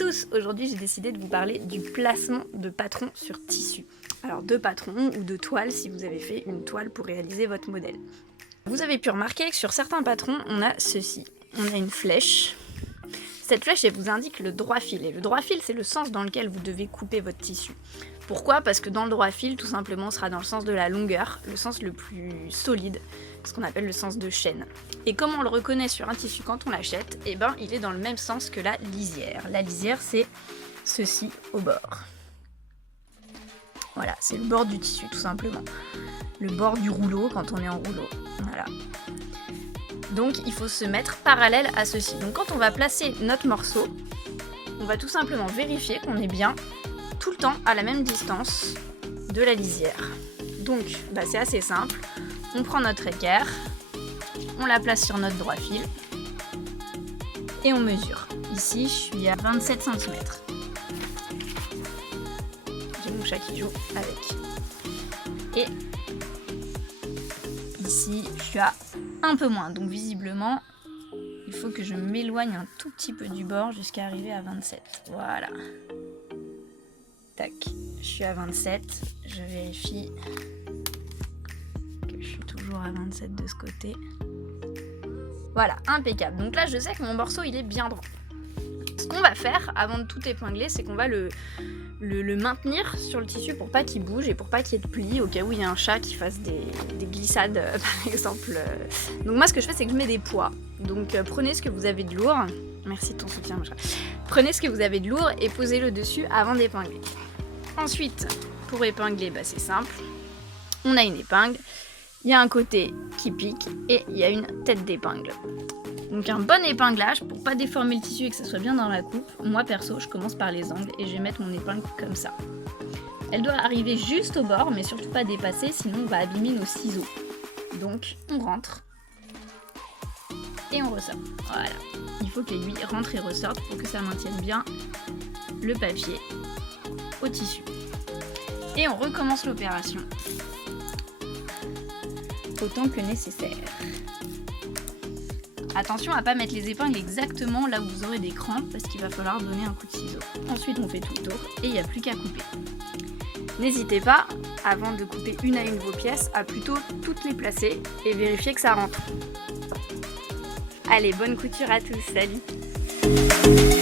tous, aujourd'hui j'ai décidé de vous parler du placement de patrons sur tissu. Alors de patrons ou de toiles si vous avez fait une toile pour réaliser votre modèle. Vous avez pu remarquer que sur certains patrons on a ceci, on a une flèche. Cette flèche elle vous indique le droit fil et le droit fil c'est le sens dans lequel vous devez couper votre tissu. Pourquoi? Parce que dans le droit fil tout simplement on sera dans le sens de la longueur, le sens le plus solide, ce qu'on appelle le sens de chaîne. Et comme on le reconnaît sur un tissu quand on l'achète, eh ben il est dans le même sens que la lisière. La lisière c'est ceci au bord. Voilà, c'est le bord du tissu tout simplement. Le bord du rouleau quand on est en rouleau. Voilà. Donc il faut se mettre parallèle à ceci. Donc quand on va placer notre morceau, on va tout simplement vérifier qu'on est bien tout le temps à la même distance de la lisière. Donc c'est assez simple. On prend notre équerre, on la place sur notre droit fil et on mesure. Ici je suis à 27 cm. J'ai mon chat qui joue avec. Et ici je suis à un peu moins, donc visiblement il faut que je m'éloigne un tout petit peu du bord jusqu'à arriver à 27. Voilà. Tac, je suis à 27, je vérifie que je suis toujours à 27 de ce côté. Voilà, impeccable. Donc là je sais que mon morceau il est bien droit. Ce qu'on va faire avant de tout épingler, c'est qu'on va le maintenir sur le tissu pour pas qu'il bouge et pour pas qu'il y ait de plis au cas où il y a un chat qui fasse des glissades par exemple. Donc moi ce que je fais c'est que je mets des poids. Donc prenez ce que vous avez de lourd. Merci de ton soutien mon chat. Prenez ce que vous avez de lourd et posez-le dessus avant d'épingler. Ensuite pour épingler c'est simple. On a une épingle, il y a un côté qui pique et il y a une tête d'épingle. Donc un bon épinglage pour pas déformer le tissu et que ça soit bien dans la coupe. Moi perso je commence par les angles et je vais mettre mon épingle comme ça. Elle doit arriver juste au bord mais surtout pas dépasser sinon on va abîmer nos ciseaux. Donc on rentre et on ressort. Voilà. Il faut que l'aiguille rentre et ressorte pour que ça maintienne bien le papier au tissu. Et on recommence l'opération autant que nécessaire. Attention à pas mettre les épingles exactement là où vous aurez des crampes parce qu'il va falloir donner un coup de ciseau. Ensuite on fait tout le tour et il n'y a plus qu'à couper. N'hésitez pas, avant de couper une à une vos pièces, à plutôt toutes les placer et vérifier que ça rentre. Allez, bonne couture à tous, salut!